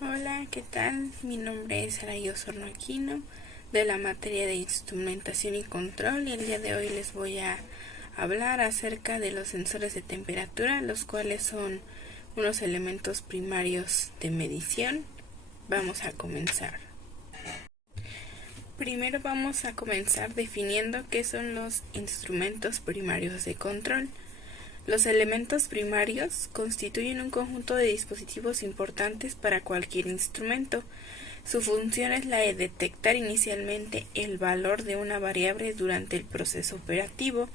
Hola, ¿qué tal? Mi nombre es Araí Osorno Aquino, de la materia de instrumentación y control, y el día de hoy les voy a hablar acerca de los sensores de temperatura, los cuales son unos elementos primarios de medición. Vamos a comenzar. Primero vamos a comenzar definiendo qué son los instrumentos primarios de control. Los elementos primarios constituyen un conjunto de dispositivos importantes para cualquier instrumento. Su función es la de detectar inicialmente el valor de una variable durante el proceso operativo.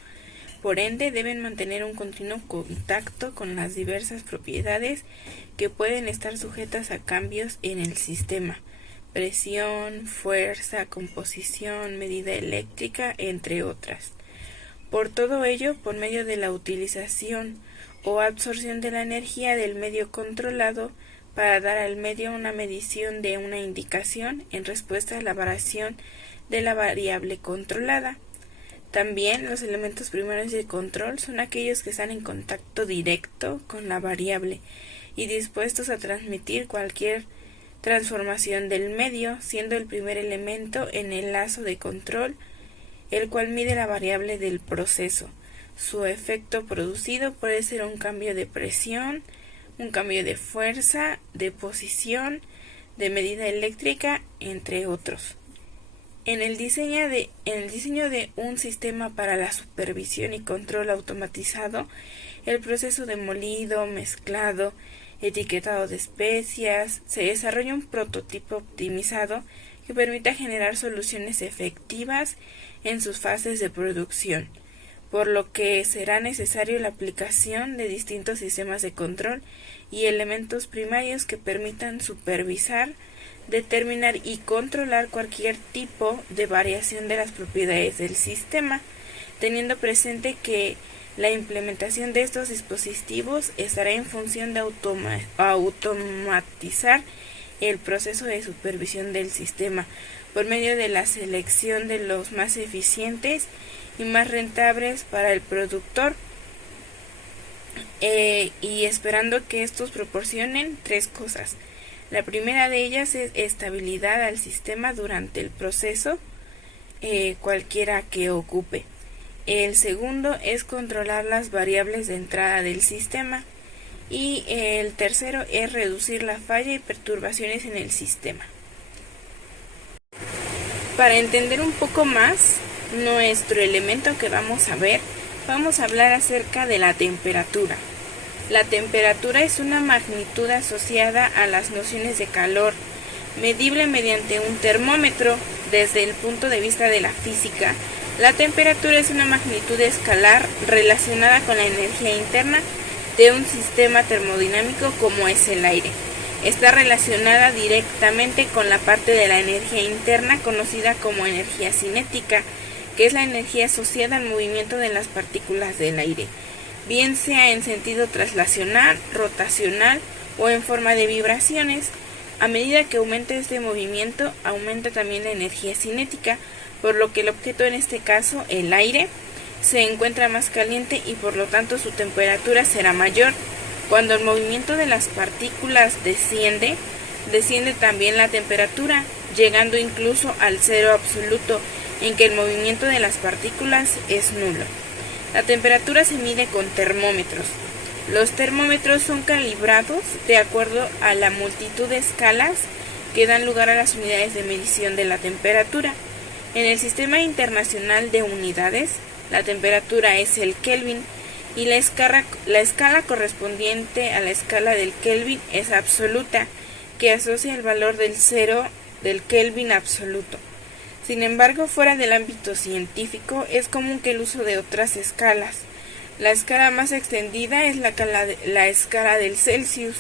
Por ende, deben mantener un continuo contacto con las diversas propiedades que pueden estar sujetas a cambios en el sistema: presión, fuerza, composición, medida eléctrica, entre otras. Por todo ello, por medio de la utilización o absorción de la energía del medio controlado para dar al medio una medición de una indicación en respuesta a la variación de la variable controlada. También los elementos primarios de control son aquellos que están en contacto directo con la variable y dispuestos a transmitir cualquier transformación del medio, siendo el primer elemento en el lazo de control, el cual mide la variable del proceso. Su efecto producido puede ser un cambio de presión, un cambio de fuerza, de posición, de medida eléctrica, entre otros. En el diseño de un sistema para la supervisión y control automatizado, el proceso de molido, mezclado, etiquetado de especias, se desarrolla un prototipo optimizado que permita generar soluciones efectivas en sus fases de producción, por lo que será necesario la aplicación de distintos sistemas de control y elementos primarios que permitan supervisar, determinar y controlar cualquier tipo de variación de las propiedades del sistema, teniendo presente que la implementación de estos dispositivos estará en función de automatizar el proceso de supervisión del sistema por medio de la selección de los más eficientes y más rentables para el productor, y esperando que estos proporcionen tres cosas. La primera de ellas es estabilidad al sistema durante el proceso, cualquiera que ocupe. El segundo es controlar las variables de entrada del sistema. Y el tercero es reducir la falla y perturbaciones en el sistema. Para entender un poco más nuestro elemento que vamos a ver, vamos a hablar acerca de la temperatura. La temperatura es una magnitud asociada a las nociones de calor, medible mediante un termómetro. Desde el punto de vista de la física, la temperatura es una magnitud escalar relacionada con la energía interna de un sistema termodinámico como es el aire. Está relacionada directamente con la parte de la energía interna conocida como energía cinética, que es la energía asociada al movimiento de las partículas del aire, bien sea en sentido traslacional, rotacional o en forma de vibraciones. A medida que aumenta este movimiento, aumenta también la energía cinética, por lo que el objeto, en este caso el aire, se encuentra más caliente y por lo tanto su temperatura será mayor. Cuando el movimiento de las partículas desciende también la temperatura, llegando incluso al cero absoluto, en que el movimiento de las partículas es nulo. La temperatura se mide con termómetros. Los termómetros son calibrados de acuerdo a la multitud de escalas que dan lugar a las unidades de medición de la temperatura. En el Sistema Internacional de Unidades, la temperatura es el Kelvin y la escala correspondiente a la escala del Kelvin es absoluta, que asocia el valor del cero del Kelvin absoluto. Sin embargo, fuera del ámbito científico, es común que el uso de otras escalas. La escala más extendida es la escala del Celsius,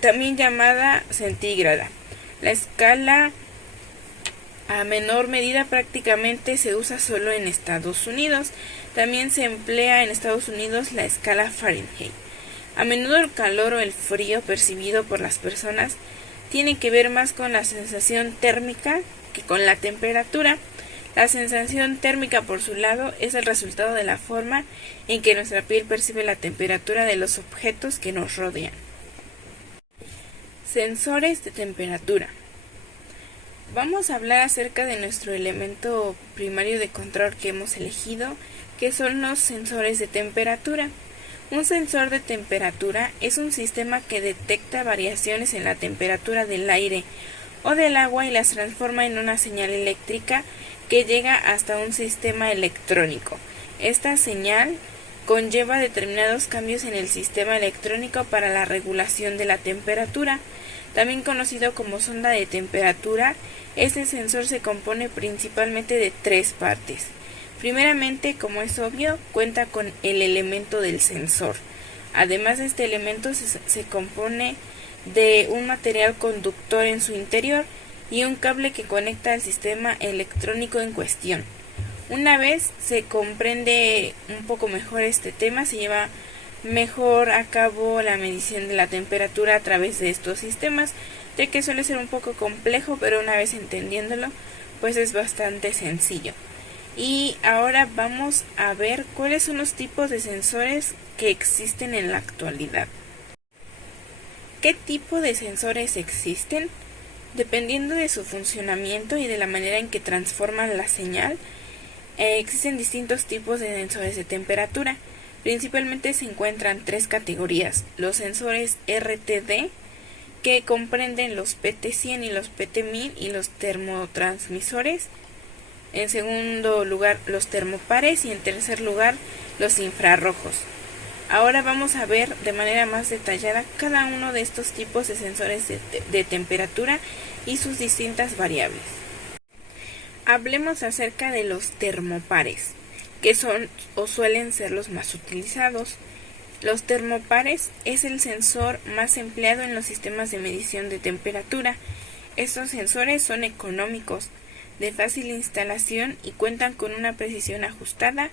también llamada centígrada. La escala a menor medida prácticamente se usa solo en Estados Unidos. También se emplea en Estados Unidos la escala Fahrenheit. A menudo el calor o el frío percibido por las personas tiene que ver más con la sensación térmica que con la temperatura. La sensación térmica, por su lado, es el resultado de la forma en que nuestra piel percibe la temperatura de los objetos que nos rodean. Sensores de temperatura. Vamos a hablar acerca de nuestro elemento primario de control que hemos elegido, que son los sensores de temperatura. Un sensor de temperatura es un sistema que detecta variaciones en la temperatura del aire o del agua y las transforma en una señal eléctrica que llega hasta un sistema electrónico. Esta señal conlleva determinados cambios en el sistema electrónico para la regulación de la temperatura. También conocido como sonda de temperatura, este sensor se compone principalmente de tres partes. Primeramente, como es obvio, cuenta con el elemento del sensor. Además de este elemento se compone de un material conductor en su interior y un cable que conecta al sistema electrónico en cuestión. Una vez se comprende un poco mejor este tema, se lleva mejor a cabo la medición de la temperatura a través de estos sistemas, ya que suele ser un poco complejo, pero una vez entendiéndolo, pues es bastante sencillo. Y ahora vamos a ver cuáles son los tipos de sensores que existen en la actualidad. ¿Qué tipo de sensores existen? Dependiendo de su funcionamiento y de la manera en que transforman la señal, existen distintos tipos de sensores de temperatura. Principalmente se encuentran tres categorías: los sensores RTD, que comprenden los PT100 y los PT1000 y los termotransmisores. En segundo lugar, los termopares, y en tercer lugar, los infrarrojos. Ahora vamos a ver de manera más detallada cada uno de estos tipos de sensores de temperatura y sus distintas variables. Hablemos acerca de los termopares, que son o suelen ser los más utilizados. Los termopares es el sensor más empleado en los sistemas de medición de temperatura. Estos sensores son económicos, de fácil instalación y cuentan con una precisión ajustada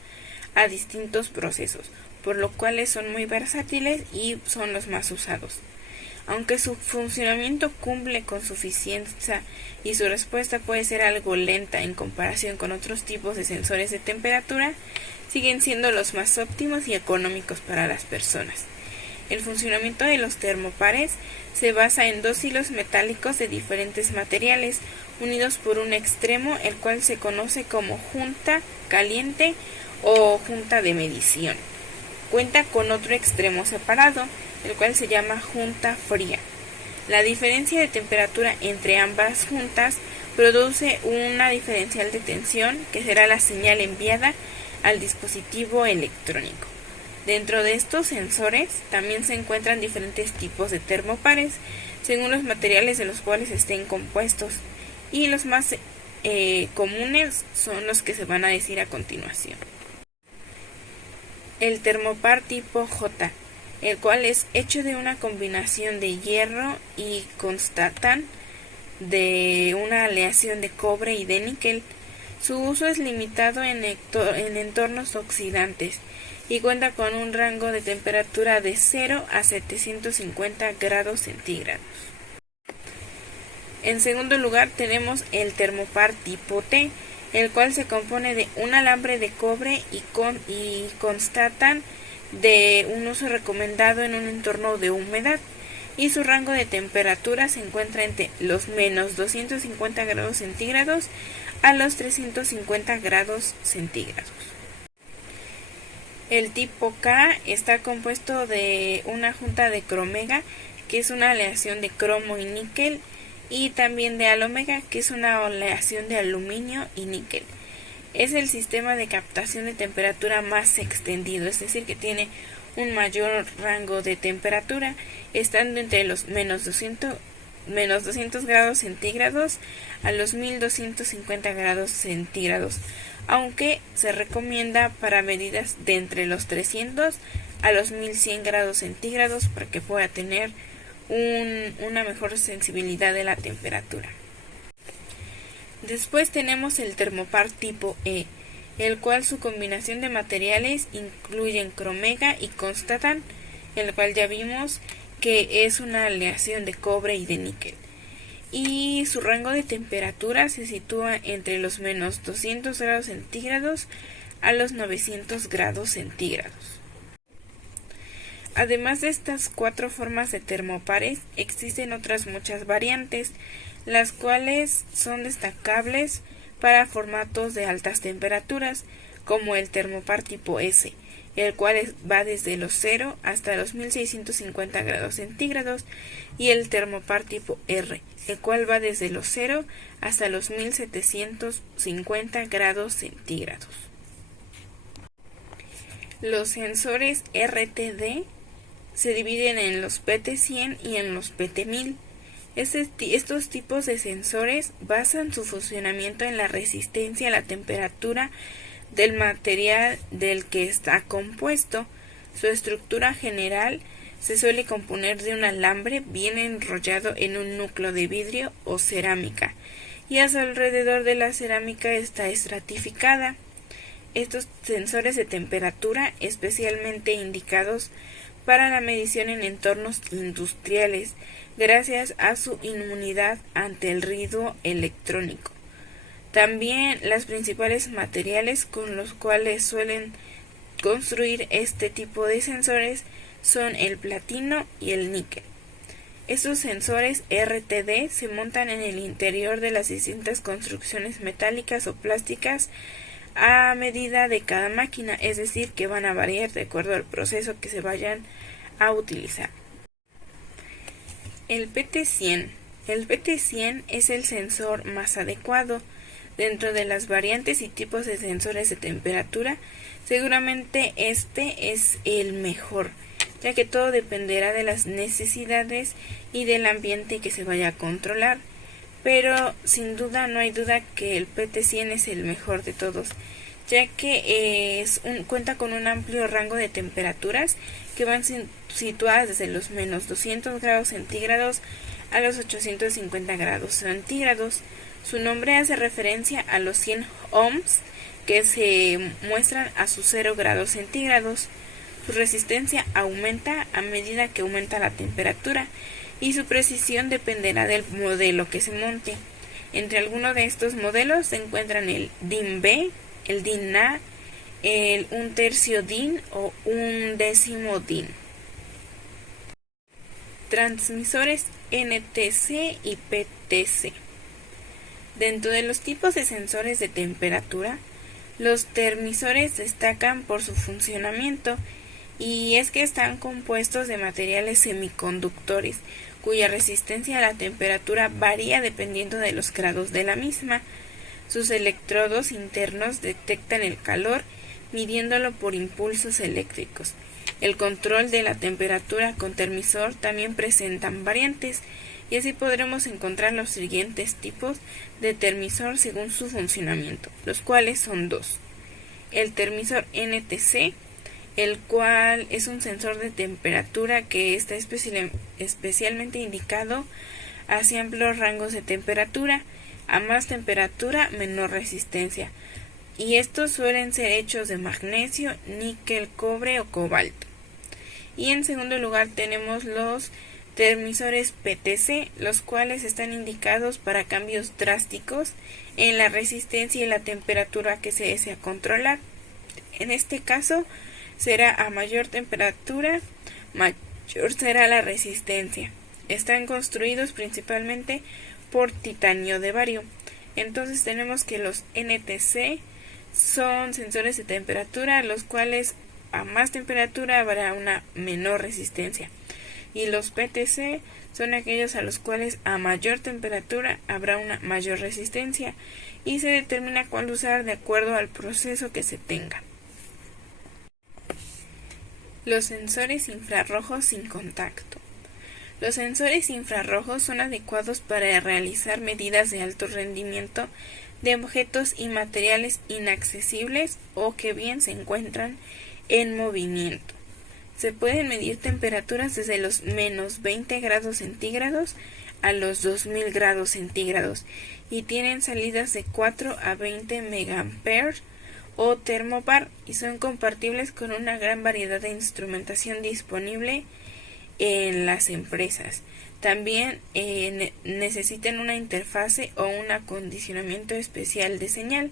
a distintos procesos, por lo cual son muy versátiles y son los más usados. Aunque su funcionamiento cumple con suficiencia y su respuesta puede ser algo lenta en comparación con otros tipos de sensores de temperatura, siguen siendo los más óptimos y económicos para las personas. El funcionamiento de los termopares se basa en dos hilos metálicos de diferentes materiales, unidos por un extremo, el cual se conoce como junta caliente o junta de medición. Cuenta con otro extremo separado, el cual se llama junta fría. La diferencia de temperatura entre ambas juntas produce una diferencial de tensión, que será la señal enviada al dispositivo electrónico. Dentro de estos sensores también se encuentran diferentes tipos de termopares, según los materiales de los cuales estén compuestos, y los más comunes son los que se van a decir a continuación. El termopar tipo J, el cual es hecho de una combinación de hierro y constatan, de una aleación de cobre y de níquel. Su uso es limitado en entornos oxidantes y cuenta con un rango de temperatura de 0 a 750 grados centígrados. En segundo lugar tenemos el termopar tipo T, el cual se compone de un alambre de cobre y constatan, de un uso recomendado en un entorno de humedad, y su rango de temperatura se encuentra entre los menos 250 grados centígrados a los 350 grados centígrados. El tipo K está compuesto de una junta de cromega, que es una aleación de cromo y níquel, y también de alomega, que es una aleación de aluminio y níquel. Es el sistema de captación de temperatura más extendido, es decir, que tiene un mayor rango de temperatura, estando entre los menos 200 grados centígrados a los 1250 grados centígrados, aunque se recomienda para medidas de entre los 300 a los 1100 grados centígrados para que pueda tener una mejor sensibilidad de la temperatura. Después tenemos el termopar tipo E, el cual su combinación de materiales incluyen cromega y constatan, el cual ya vimos que es una aleación de cobre y de níquel, y su rango de temperatura se sitúa entre los menos 200 grados centígrados a los 900 grados centígrados. Además de estas 4 formas de termopares, existen otras muchas variantes, las cuales son destacables para formatos de altas temperaturas, como el termopar tipo S, el cual va desde los 0 hasta los 1650 grados centígrados, y el termopar tipo R, el cual va desde los 0 hasta los 1750 grados centígrados. Los sensores RTD se dividen en los PT100 y en los PT1000. Estos tipos de sensores basan su funcionamiento en la resistencia a la temperatura del material del que está compuesto. Su estructura general se suele componer de un alambre bien enrollado en un núcleo de vidrio o cerámica, y a su alrededor de la cerámica está estratificada. Estos sensores de temperatura, especialmente indicados para la medición en entornos industriales, gracias a su inmunidad ante el ruido electrónico. También los principales materiales con los cuales suelen construir este tipo de sensores son el platino y el níquel. Estos sensores RTD se montan en el interior de las distintas construcciones metálicas o plásticas a medida de cada máquina, es decir, que van a variar de acuerdo al proceso que se vayan a utilizar. El PT100. El PT100 es el sensor más adecuado. Dentro de las variantes y tipos de sensores de temperatura, seguramente este es el mejor, ya que todo dependerá de las necesidades y del ambiente que se vaya a controlar. Pero sin duda, no hay duda que el PT100 es el mejor de todos, ya que cuenta con un amplio rango de temperaturas que van situadas desde los menos 200 grados centígrados a los 850 grados centígrados. Su nombre hace referencia a los 100 ohms que se muestran a sus 0 grados centígrados. Su resistencia aumenta a medida que aumenta la temperatura, y su precisión dependerá del modelo que se monte. Entre algunos de estos modelos se encuentran el DIN-B, el DIN-A, el 1/3 DIN o 1/10 DIN. Transmisores NTC y PTC. Dentro de los tipos de sensores de temperatura, los termisores destacan por su funcionamiento, y es que están compuestos de materiales semiconductores, cuya resistencia a la temperatura varía dependiendo de los grados de la misma. Sus electrodos internos detectan el calor midiéndolo por impulsos eléctricos. El control de la temperatura con termisor también presentan variantes, y así podremos encontrar los siguientes tipos de termisor según su funcionamiento, los cuales son 2. El termisor NTC, el cual es un sensor de temperatura que está especialmente indicado hacia amplios rangos de temperatura. A más temperatura, menor resistencia, y estos suelen ser hechos de magnesio, níquel, cobre o cobalto. Y en segundo lugar tenemos los termisores PTC, los cuales están indicados para cambios drásticos en la resistencia y la temperatura que se desea controlar. En este caso será a mayor temperatura, mayor será la resistencia. Están construidos principalmente por titanio de bario. Entonces tenemos que los NTC son sensores de temperatura, los cuales a más temperatura habrá una menor resistencia, y los PTC son aquellos a los cuales a mayor temperatura habrá una mayor resistencia, y se determina cuál usar de acuerdo al proceso que se tenga. Los sensores infrarrojos sin contacto. Los sensores infrarrojos son adecuados para realizar medidas de alto rendimiento de objetos y materiales inaccesibles o que bien se encuentran en movimiento. Se pueden medir temperaturas desde los menos 20 grados centígrados a los 2000 grados centígrados, y tienen salidas de 4 a 20 megaamperes o termopar, y son compatibles con una gran variedad de instrumentación disponible en las empresas. También necesitan una interfase o un acondicionamiento especial de señal.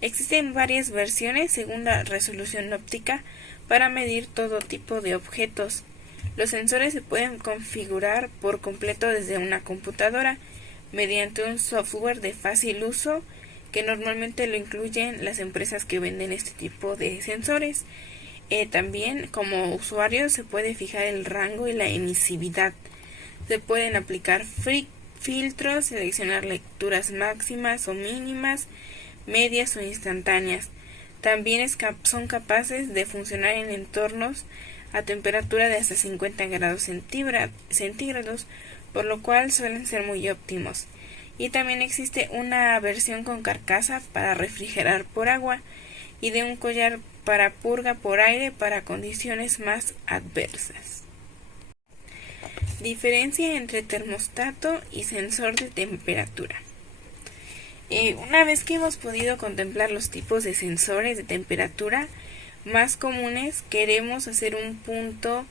Existen varias versiones según la resolución óptica para medir todo tipo de objetos. Los sensores se pueden configurar por completo desde una computadora mediante un software de fácil uso que normalmente lo incluyen las empresas que venden este tipo de sensores. También como usuario se puede fijar el rango y la emisividad. Se pueden aplicar filtros, seleccionar lecturas máximas o mínimas, medias o instantáneas. También son capaces de funcionar en entornos a temperatura de hasta 50 grados centígrados, por lo cual suelen ser muy óptimos. Y también existe una versión con carcasa para refrigerar por agua y de un collar para purga por aire para condiciones más adversas. Diferencia entre termostato y sensor de temperatura. Una vez que hemos podido contemplar los tipos de sensores de temperatura más comunes, queremos hacer un punto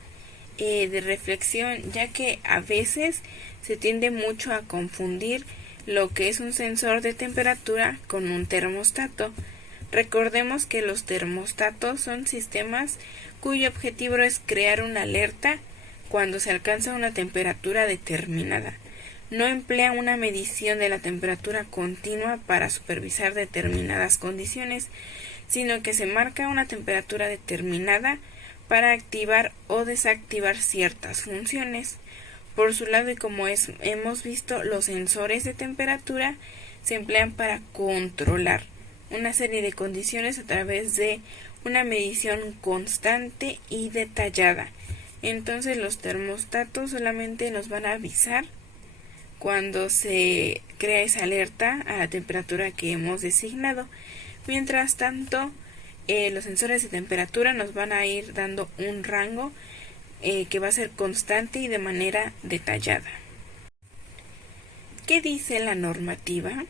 de reflexión, ya que a veces se tiende mucho a confundir lo que es un sensor de temperatura con un termostato. Recordemos que los termostatos son sistemas cuyo objetivo es crear una alerta cuando se alcanza una temperatura determinada. No emplea una medición de la temperatura continua para supervisar determinadas condiciones, sino que se marca una temperatura determinada para activar o desactivar ciertas funciones. Por su lado, y como hemos visto, los sensores de temperatura se emplean para controlar una serie de condiciones a través de una medición constante y detallada. Entonces los termostatos solamente nos van a avisar cuando se crea esa alerta a la temperatura que hemos designado. Mientras tanto, los sensores de temperatura nos van a ir dando un rango que va a ser constante y de manera detallada. ¿Qué dice la normativa?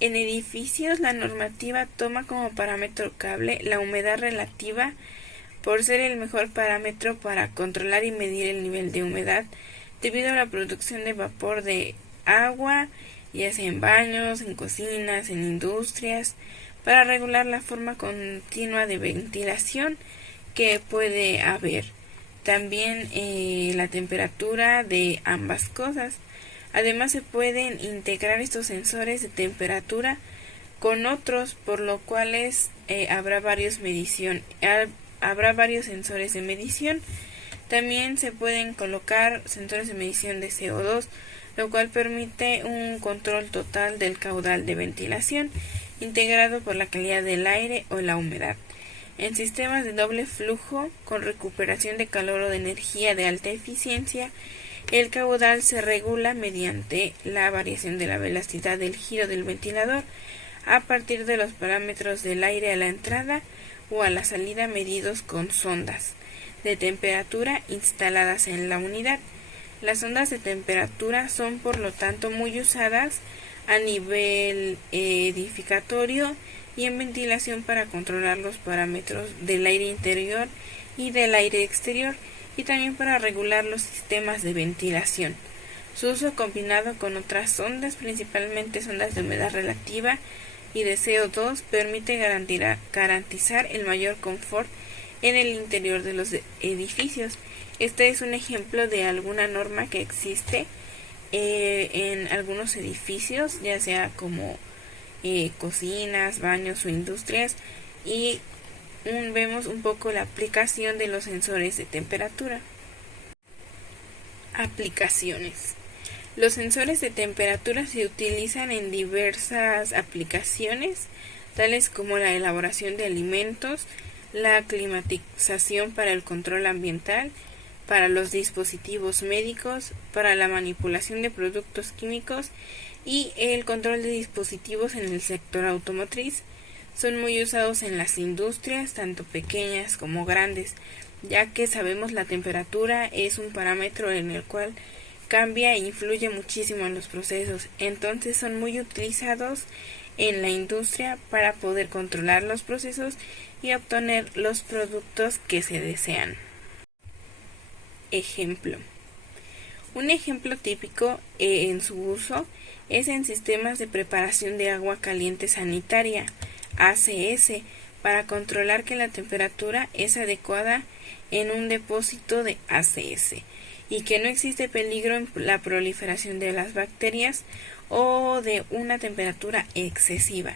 En edificios, la normativa toma como parámetro cable la humedad relativa por ser el mejor parámetro para controlar y medir el nivel de humedad debido a la producción de vapor de agua, ya sea en baños, en cocinas, en industrias, para regular la forma continua de ventilación que puede haber. También la temperatura de ambas cosas. Además se pueden integrar estos sensores de temperatura con otros, por lo cual habrá varios sensores de medición. También se pueden colocar sensores de medición de CO2, lo cual permite un control total del caudal de ventilación, integrado por la calidad del aire o la humedad. En sistemas de doble flujo, con recuperación de calor o de energía de alta eficiencia, el caudal se regula mediante la variación de la velocidad del giro del ventilador a partir de los parámetros del aire a la entrada o a la salida medidos con sondas de temperatura instaladas en la unidad. Las ondas de temperatura son por lo tanto muy usadas a nivel edificatorio y en ventilación para controlar los parámetros del aire interior y del aire exterior, y también para regular los sistemas de ventilación. Su uso combinado con otras sondas, principalmente sondas de humedad relativa y de CO2, permite garantizar el mayor confort en el interior de los edificios. Este es un ejemplo de alguna norma que existe en algunos edificios, ya sea como cocinas, baños o industrias, y vemos un poco la aplicación de los sensores de temperatura. Aplicaciones. Los sensores de temperatura se utilizan en diversas aplicaciones, tales como la elaboración de alimentos, la climatización para el control ambiental, para los dispositivos médicos, para la manipulación de productos químicos y el control de dispositivos en el sector automotriz. Son muy usados en las industrias, tanto pequeñas como grandes, ya que sabemos la temperatura es un parámetro en el cual cambia e influye muchísimo en los procesos. Entonces son muy utilizados en la industria para poder controlar los procesos y obtener los productos que se desean. Ejemplo. Un ejemplo típico en su uso es en sistemas de preparación de agua caliente sanitaria, ACS, para controlar que la temperatura es adecuada en un depósito de ACS y que no existe peligro en la proliferación de las bacterias o de una temperatura excesiva,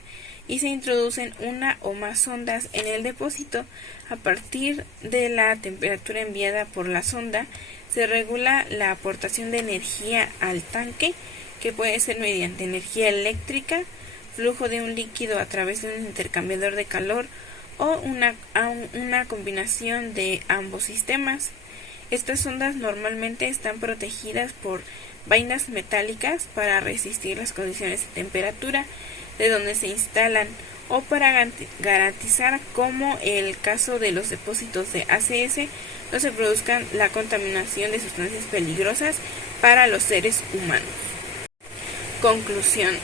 y se introducen una o más sondas en el depósito. A partir de la temperatura enviada por la sonda se regula la aportación de energía al tanque, que puede ser mediante energía eléctrica, flujo de un líquido a través de un intercambiador de calor o una combinación de ambos sistemas. Estas sondas normalmente están protegidas por vainas metálicas para resistir las condiciones de temperatura de donde se instalan, o para garantizar, como el caso de los depósitos de ACS, no se produzca la contaminación de sustancias peligrosas para los seres humanos. Conclusión.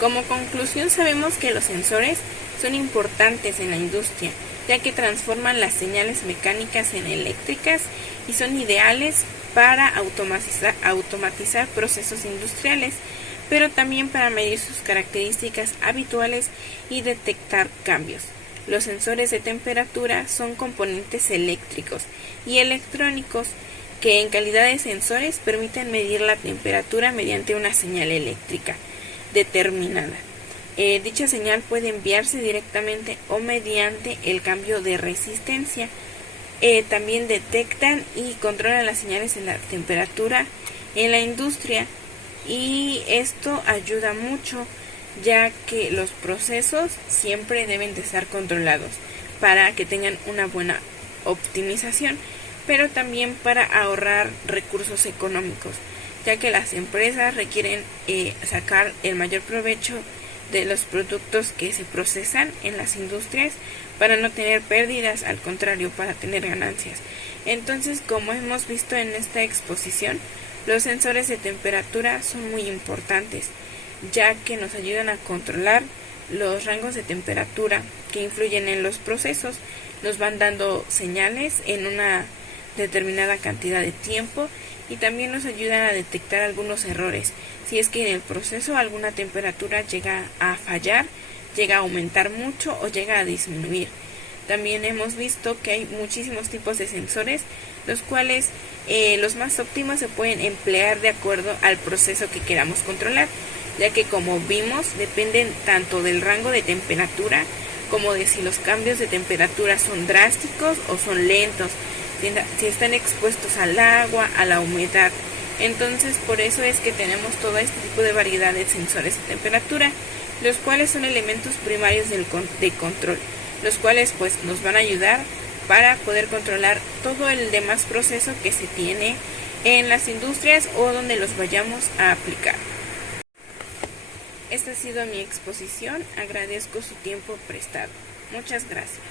Como conclusión, sabemos que los sensores son importantes en la industria, ya que transforman las señales mecánicas en eléctricas y son ideales para automatizar procesos industriales, pero también para medir sus características habituales y detectar cambios. Los sensores de temperatura son componentes eléctricos y electrónicos que, en calidad de sensores, permiten medir la temperatura mediante una señal eléctrica determinada. Dicha señal puede enviarse directamente o mediante el cambio de resistencia. También detectan y controlan las señales de la temperatura en la industria, y esto ayuda mucho, ya que los procesos siempre deben de estar controlados para que tengan una buena optimización, pero también para ahorrar recursos económicos, ya que las empresas requieren sacar el mayor provecho de los productos que se procesan en las industrias para no tener pérdidas, al contrario, para tener ganancias. Entonces, como hemos visto en esta exposición, los sensores de temperatura son muy importantes, ya que nos ayudan a controlar los rangos de temperatura que influyen en los procesos, nos van dando señales en una determinada cantidad de tiempo, y también nos ayudan a detectar algunos errores, si es que en el proceso alguna temperatura llega a fallar, llega a aumentar mucho o llega a disminuir. También hemos visto que hay muchísimos tipos de sensores, los cuales los más óptimos se pueden emplear de acuerdo al proceso que queramos controlar, ya que, como vimos, dependen tanto del rango de temperatura como de si los cambios de temperatura son drásticos o son lentos, si están expuestos al agua, a la humedad. Entonces, por eso es que tenemos todo este tipo de variedad de sensores de temperatura, los cuales son elementos primarios de control, los cuales pues nos van a ayudar para poder controlar todo el demás proceso que se tiene en las industrias o donde los vayamos a aplicar. Esta ha sido mi exposición, agradezco su tiempo prestado. Muchas gracias.